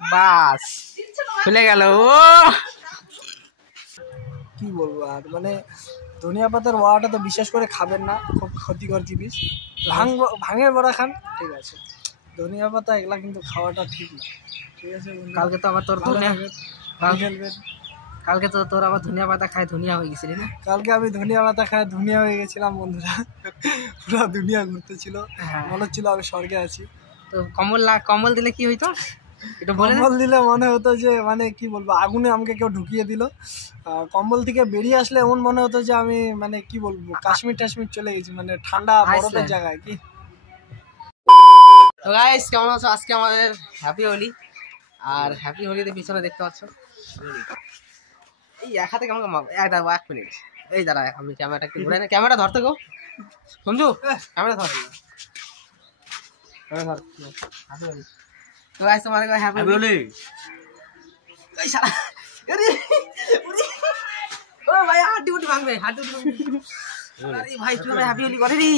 বাস খুলে গেল। ও কি বলবো আর, মানে ধনিয়া পাতার বড়াটা তো বিশেষ করে খাবেন না, খুব ক্ষতিকর জিনিস। ভাঙের বড়া খান ঠিক আছে, ধনিয়া পাতা এগুলা কিন্তু খাওয়াটা ঠিক না, ঠিক আছে। কালকে তো আবার তোর ধনিয়া খেলবেন, কালকে তো তোর আবার ধনিয়া পাতা খায় ধনিয়া হয়ে গেছিলি না? কালকে আমি ধনিয়া পাতা খায় ধনিয়া হয়ে গেছিলাম বন্ধুরা। পুরো দুনিয়া ঘুরতেছিল, মনে হচ্ছিল আমি স্বর্গে আছি। তো কম্বল দিলে কি হইতো একটু বলে। কম্বল দিলে মনে হতো যে, মানে কি বলবো, আগুনে আমাকে কেউ ঢুকিয়ে দিল। কম্বল থেকে বেরিয়ে আসলে এমন মনে হতো যে আমি, মানে কি বলবো, কাশ্মীর চলে গেছি, মানে ঠান্ডা বরফের জায়গায়। কি তো গাইস কেমন আছো? আজকে আমাদের হ্যাপি হোলি, আর হ্যাপি হোলিতে পিছনে দেখতে পাচ্ছ এই এক হাতে কেমন, এক মিনিট এই দাঁড়া, আমি ক্যামেরাটা একটু ঘুরাই না, ক্যামেরা ধরতে গো সঞ্জু, ক্যামেরা ধর। তো গাইস তোমাদের হ্যাপি হোলি। ও ভাই হাড্ডি উঠি ভাঙবে, হাড্ডি উঠি ভাঙবে। আরে ভাই তুই হ্যাপি হোলি করে রে।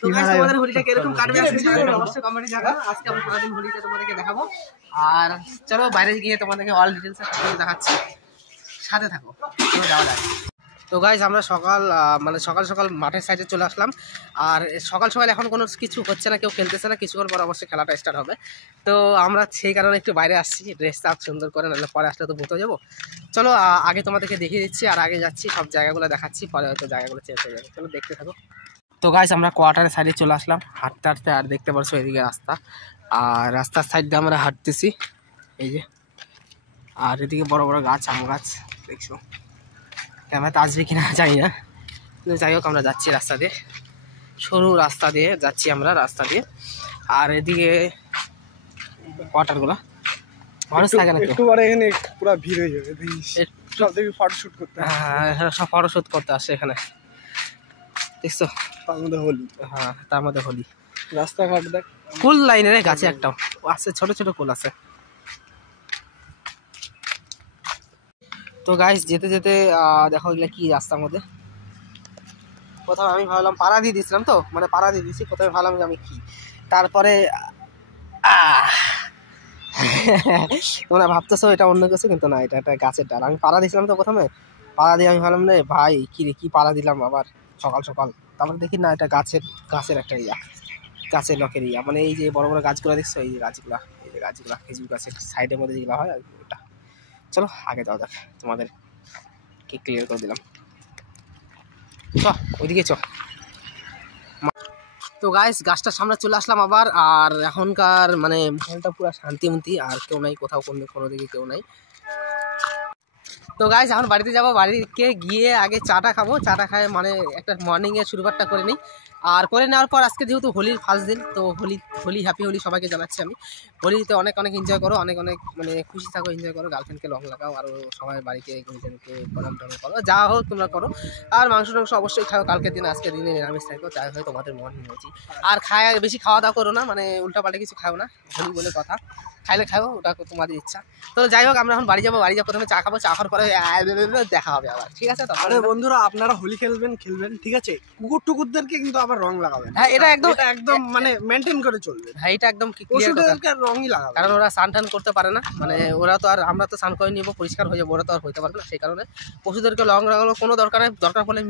তো গাইস তোমাদের হোলিটা কিরকম কাটবে অবশ্যই কমেন্টে জানাও। আজকে আমরা সারাদিন হোলিটা তোমাদেরকে দেখাবো, আর চলো বাইরে গিয়ে তোমাদেরকে অল ডিটেলস দেখাচ্ছি, সাথে থাকো। চলো যাওয়া যাক। তো গাইস আমরা সকাল সকাল মাঠের সাইডে চলে আসলাম, আর সকাল সকাল এখন কোনো কিছু হচ্ছে না, কেউ খেলতেছে না, কিছুক্ষণ পর অবশ্যই খেলাটা স্টার্ট হবে। তো আমরা সেই কারণে একটু বাইরে আসছি, ড্রেসটা সুন্দর করে, নাহলে পরে আসলে তো ভূত হয়ে যাবো। চলো আগে তোমাদেরকে দেখিয়ে দিচ্ছি, আর আগে যাচ্ছি, সব জায়গাগুলো দেখাচ্ছি, পরে হয়তো জায়গাগুলো চেঞ্জ হয়ে যাবে। চলো দেখতে থাকো। তো গাইস আমরা কোয়ার্টারের সাইডে চলে আসলাম হাঁটতে হাঁটতে, আর দেখতে পাচ্ছ এদিকে রাস্তা, আর রাস্তার সাইড দিয়ে আমরা হাঁটতেছি এই যে, আর এদিকে বড় বড় গাছ, আম গাছ দেখছো। ক্যামেরাতে আসবে কিনা জানি না, কিন্তু যাই হোক আমরা যাচ্ছি রাস্তা দিয়ে, সরু রাস্তা দিয়ে যাচ্ছি আমরা, রাস্তা দিয়ে। আর এদিকে কোয়ার্টারগুলো মানুষ থাকে না, একটু পরে এখানে পুরো ভিড় হয়ে যাবে, সব দেখবি ফটোশুট করতে। হ্যাঁ সব ফটোশুট করতে আসছে এখানে, দেখছো, তার মধ্যে হোলি। হ্যাঁ তার মধ্যে হোলি। রাস্তাঘাট দেখ, ফুল লাইনের গাছে একটাও আছে, ছোট ছোট ফুল আছে। তো গাইস যেতে যেতে দেখো এগুলো কি রাস্তার মধ্যে, প্রথমে আমি ভাবলাম পাড়া দিয়ে দিয়েছিলাম, তো মানে পাড়া দিয়ে দিয়েছি, প্রথমে ভাবলাম যে আমি কি, তারপরে তোমরা ভাবতেছো এটা অন্য কিছু, কিন্তু না, এটা একটা গাছের ডাল। আমি পাড়া দিয়েছিলাম তো প্রথমে, পাড়া দিয়ে আমি ভাবলাম রে ভাই কি পাড়া দিলাম আবার সকাল সকাল, তারপরে দেখি না এটা গাছের একটা গাছের লকের মানে এই যে বড় বড় গাছগুলো দেখছো, এই যে গাছগুলা, খেজুর গাছের সাইডের মধ্যে যেগুলো হয় ওটা। চলো আগে যাও দেখ, তোমাদের কি ক্লিয়ার করে দিলাম, চ ওইদিকে চ। তো গাইস গাছটার সামনে চলে আসলাম আবার, আর এখনকার মানে মহলটা পুরো শান্তিমন্তি, আর কেউ নাই কোথাও, কোনো দিকে কেউ নাই। তো গাইস এখন বাড়িতে যাবো, বাড়িতে গিয়ে আগে চাটা খাবো, চাটা খায় মানে একটা মর্নিংয়ে শুরুবাতটা করে নিই। আর করে নেওয়ার পর আজকে যেহেতু হোলির ফার্স্ট দিন, তো হোলি হ্যাপি হোলি সবাইকে জানাচ্ছি আমি। হোলিতে অনেক এনজয় করো, অনেক মানে খুশি থাকো, এনজয় করো, গার্লফ্রেন্ডকে রং লাগাও, আর সবাই বাড়িতে গুরুজনকে প্রণাম টনাম করো, যা হোক তোমরা করো। আর মাংস অবশ্যই খাও কালকের দিন, আজকের দিনে নিরামিষ থাকো, তাই হয় তোমাদের মন নিয়েছি। আর বেশি খাওয়া দাওয়া করো না, মানে উল্টাপাল্টা কিছু খাও না, হোলি বলে কথা, খাইলে খাও, ওটা তোমাদের ইচ্ছা। তো যাই হোক আমরা এখন বাড়ি যাবো, বাড়ি যাবো প্রথমে চা খাবো, চা খাওয়ার পরে দেখা হবে আবার, ঠিক আছে? তাহলে বন্ধুরা আপনারা হোলি খেলবেন, ঠিক আছে, কুকুরদেরকে কিন্তু আবার রং লাগাবেন। হ্যাঁ এটা একদম মানে মেনটেন করে চলবে। হ্যাঁ এটা একদম রঙই লাগাবে, কারণ ওরা স্নান করতে পারে না, মানে ওরা তো, আর আমরা তো স্নান করে নিব, পরিষ্কার হয়ে যাবো, ওরা তো আর হইতে পারে না, সেই কারণে পশুদেরকে রং লাগানো কোনো দরকার নেই। দরকার হলে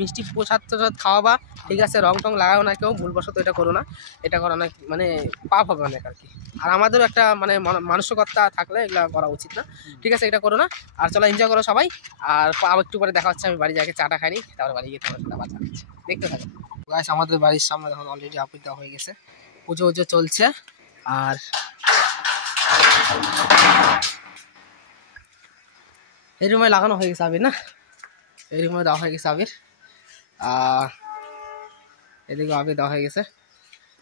মিষ্টি প্রসাদ খাওয়াবা, ঠিক আছে, রং টং লাগাও না কেউ, ভুলবশত এটা করো না, এটা করা না মানে পাপ হবে অনেক আর কি। আর আমাদেরও একটা মানে মানসিকতা থাকলে এগুলা করা উচিত না, ঠিক আছে, এটা করো না। আর চলো এনজয় করো সবাই, আর একটু পরে দেখা হচ্ছে, আমি বাড়ি যাকে চাটা খাইনি, তারপরে বাড়ি গিয়ে তোমার সাথে আবার জানাচ্ছি, দেখতে থাকো। গাইস আমাদের বাড়ির সামনে এখন অলরেডি আপিল দেওয়া হয়ে গেছে, পুজো চলছে। আর এই রুমে লাগানো হয়ে গেছে আবির, না এই রুমে দেওয়া হয়ে গেছে আবির, এদিকে আবির দেওয়া হয়ে গেছে।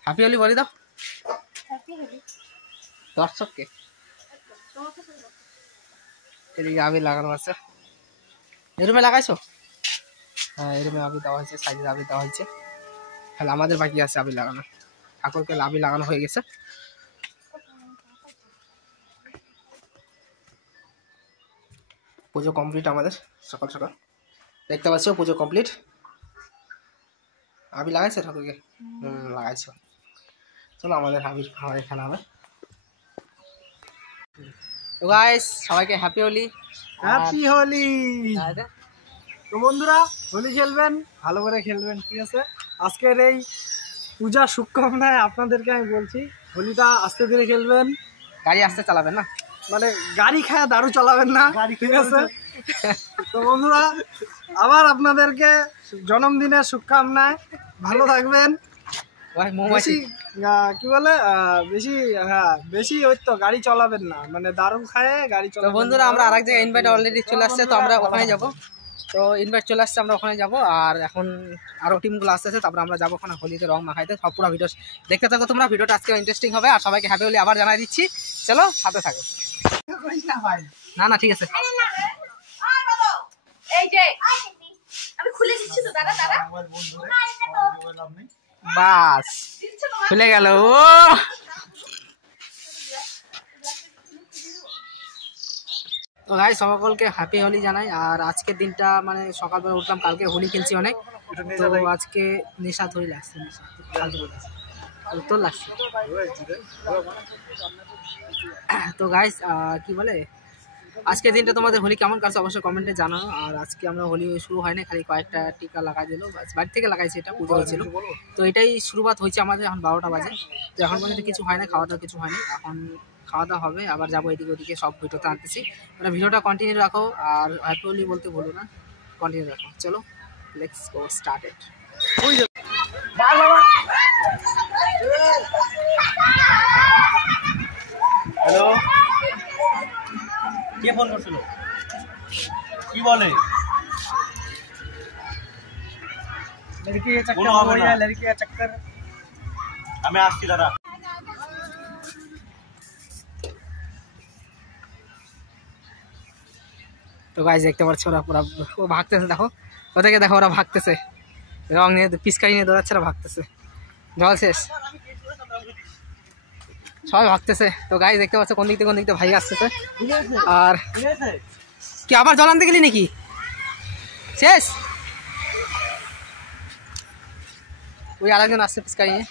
হ্যাপি হোলি বলি দাও দর্শককে, এদিকে আবির লাগানো আছে। এই রুমে লাগাইছো? হ্যাঁ এই রুমে আবির দেওয়া হয়েছে, সাইডে আবির দেওয়া হয়েছে, তাহলে আমাদের বাকি আছে আবির লাগানো। ঠাকুরকে আবির লাগানো হয়ে গেছে। পুজো কমপ্লিট আমাদের সকাল সকাল দেখতে পাচ্ছ, পুজো কমপ্লিট। আবি লাগাইছে ঠাকুরকে? লাগাইছো। চলো আমাদের হাবির খাবারে খেলা হবে। তো গাইস সবাইকে হ্যাপি হোলি। হ্যাপি হোলি। তো বন্ধুরা হোলি খেলবেন, ভালো করে খেলবেন, ঠিক আছে? আজকের এই পূজা শুভকামনায় আপনাদেরকে আমি বলছি, হোলিটা আস্তে ধীরে খেলবেন, গাড়ি আস্তে চালাবেন না, মানে গাড়ি খায় দারু চালাবেন না, ঠিক আছে? তো বন্ধুরা আবার আপনাদেরকে জন্মদিনের শুভকামনায়, ভালো থাকবেন। বেশি কি বলে বেশি, হ্যাঁ বেশি ওই তো গাড়ি চালাবেন না, মানে দারু খায় গাড়ি চালাবেন। বন্ধুরা আমরা আরেক জায়গায় ইনভাইট অলরেডি চলে আসছে, তো আমরা ওখানে যাব। তো ইনভাইট চলে আসছে, আমরা ওখানে যাব। আর এখন আরো টিমগুলো আসতেছে, তারপরে আমরা যাবো ওখানে হোলিতে রং মাখাইতে। সব পুরো ভিডিও দেখতে থাকো তোমরা, ভিডিওটা আজকে ইন্টারেস্টিং হবে। আর সবাইকে হ্যাপি হোলি আবার জানাই দিচ্ছি, চলো সাথে থাকো। না না ঠিক আছে, এই যে আমি খুলে দিচ্ছি তো, দাদা দাদা বাস খুলে গেল। তো ভাই সকলকে হ্যাপি হোলি জানাই। আর আজকের দিনটা মানে সকালবেলা উঠলাম, কালকে হোলি খেলছি অনেক, তো আজকে নেশা ধরে লাগছে, তোর লাগছে। তো গাইস কি বলে, আজকের দিনটা তোমাদের হোলি কেমন কাটছে অবশ্যই কমেন্টে জানাও। আর আজকে আমরা হোলি শুরু হয় না, খালি কয়েকটা টিকা লাগাই দিল, বাড়ি থেকে লাগাইছি, এটা পুজো হয়েছিল। তো এটাই শুরুয়াত হয়েছে আমাদের, এখন 12টা বাজে। তো এখন পর্যন্ত কিছু হয় না, খাওয়া দাওয়া কিছু হয়নি, এখন খাওয়া দাওয়া হবে। আবার যাবো এদিকে ওদিকে, সব ভিডিওতে আনতেছি, মানে ভিডিওটা কন্টিনিউ রাখো। আর হ্যাপি হোলি বলতে ভুলো না, কন্টিনিউ রাখো। চলো let's go started. Hello, K phone করছিল? কি বলে? লড়কি কে চক্কর কোনো হবে না। লড়কি কা চক্কর। আমি আসছি দাদা। তো গাইস দেখতে পাচ্ছ ওরা পুরো ও ভাগতেছে, দেখো ওদেরকে দেখো, ওরা ভাগতেছে, রং নিয়ে পিচকারি নিয়ে দৌড়াচ্ছে, ওরা ভাগতেছে। জল শেষ, সবাই ভাগতেছে। তো গাইস দেখতে পাচ্ছ কোন দিক থেকে ভাই আসতেছে। আর কি আবার জল আনতে গেলি নাকি? শেষ, ওই আরেকজন আসছে পিচকারি নিয়ে।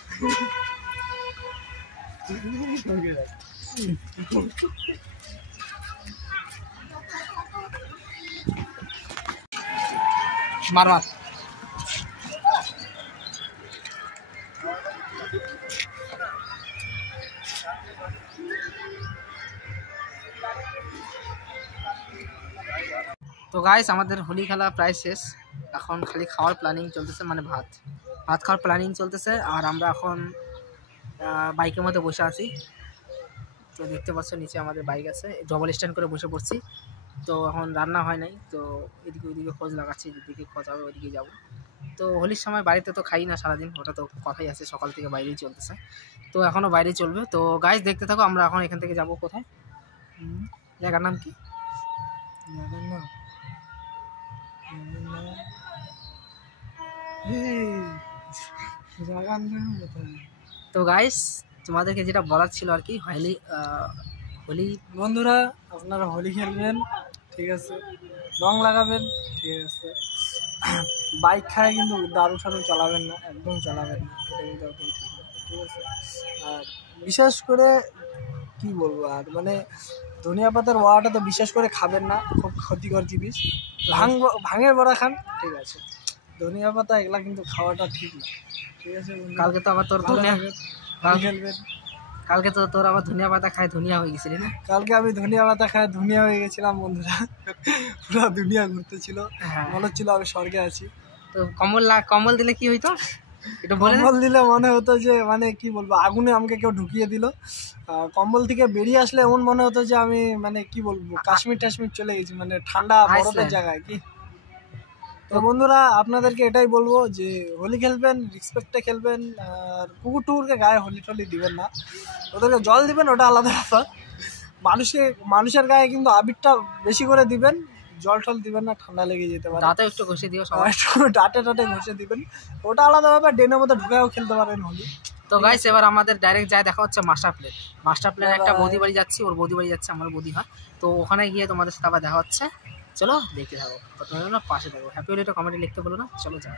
মার মার। তো গাইস আমাদের হোলি খেলা প্রায় শেষ, এখন খালি খাওয়ার প্ল্যানিং চলতেছে, মানে ভাত খাওয়ার প্ল্যানিং চলতেছে। আর আমরা এখন বাইকের মধ্যে বসে আছি। তো দেখতে পাচ্ছ নিচে আমাদের বাইক আছে, ডবল স্ট্যান্ড করে বসে পড়ছি। তো এখন রান্না হয় নাই, তো এদিকে ওইদিকে খোঁজ লাগাচ্ছি, যেদিকে খোঁজ হবে ওইদিকে যাবো। তো হোলির সময় বাড়িতে তো খাই না সারাদিন, ওটা তো কথাই আছে, সকাল থেকে বাইরেই চলতেছে, তো এখনও বাইরেই চলবে। তো গাইস দেখতে থাকো, আমরা এখন এখান থেকে যাবো কোথায়, জায়গার নাম কি? তো গাইস তোমাদেরকে যেটা বলার ছিল আর কি, হোলি বন্ধুরা আপনারা হোলি খেলবেন, ঠিক আছে? রং লাগাবেন, ঠিক আছে? বাইক খায় কিন্তু দারু সারু চালাবেন না, একদম চালাবেন না, এটা কিন্তু একদম ঠিক না, ঠিক আছে? আর বিশেষ করে কি বলবো, আর মানে ধনিয়া পাতার ওয়াটা তো বিশেষ করে খাবেন না, খুব ক্ষতিকর জিনিস। ভাঙের বড়া খান, ঠিক আছে? ধনিয়া পাতা এগুলা কিন্তু খাওয়াটা ঠিক না, ঠিক আছে? কালকে তো আবার তোর খেলবেন, কালকে তো তোর আবার ধনিয়া পাতা খায় ধনিয়া হয়ে গেছিলি না? কালকে আমি ধনিয়া পাতা খায় ধনিয়া হয়ে গেছিলাম বন্ধুরা, পুরো দুনিয়া ঘুরতেছিল, মনে হচ্ছিল আমি স্বর্গে আছি। তো কম্বল দিলে কি হইতো, এটা বলে? কম্বল দিলে মনে হতো যে মানে কি বলবো, আগুনে আমাকে কেউ ঢুকিয়ে দিল। কম্বল থেকে বেরিয়ে আসলে এমন মনে হতো যে আমি মানে কি বলবো, কাশ্মীর টাশ্মীর চলে গেছি, মানে ঠান্ডা বরফের জায়গায় কি। তো বন্ধুরা আপনাদেরকে এটাই বলবো যে হোলি খেলবেন, রেসপেক্টে খেলবেন। আর কুকুর টুকুরকে গায়ে হোলি টোলি দিবেন না, ওদেরকে জল দিবেন, ওটা আলাদা ব্যাপার। মানুষের গায়ে কিন্তু আবিরটা বেশি করে দিবেন, জল টল দিবেন না, ঠান্ডা লেগে যেতে পারে। দাঁতে একটু ঘষে দিও, সবাই একটু ডাটে ঘষে দিবেন, ওটা আলাদা ব্যাপার। ড্রেনের মধ্যে ঢুকেও খেলতে পারেন হোলি। তো গাইস এবার আমাদের ডাইরেক্ট যায় দেখা হচ্ছে মাস্টার প্লেন একটা বৌদি বাড়ি যাচ্ছি, ওর বৌদি বাড়ি যাচ্ছে, আমার বৌদি হয়। তো ওখানে গিয়ে তোমাদের সাথে আবার দেখা হচ্ছে, চলো দেখতে থাকো, প্রথমে আমরা পাশে থাকবো। হ্যাপি হোলিটা কমেন্টে লিখতে বলো না, চলো যাও।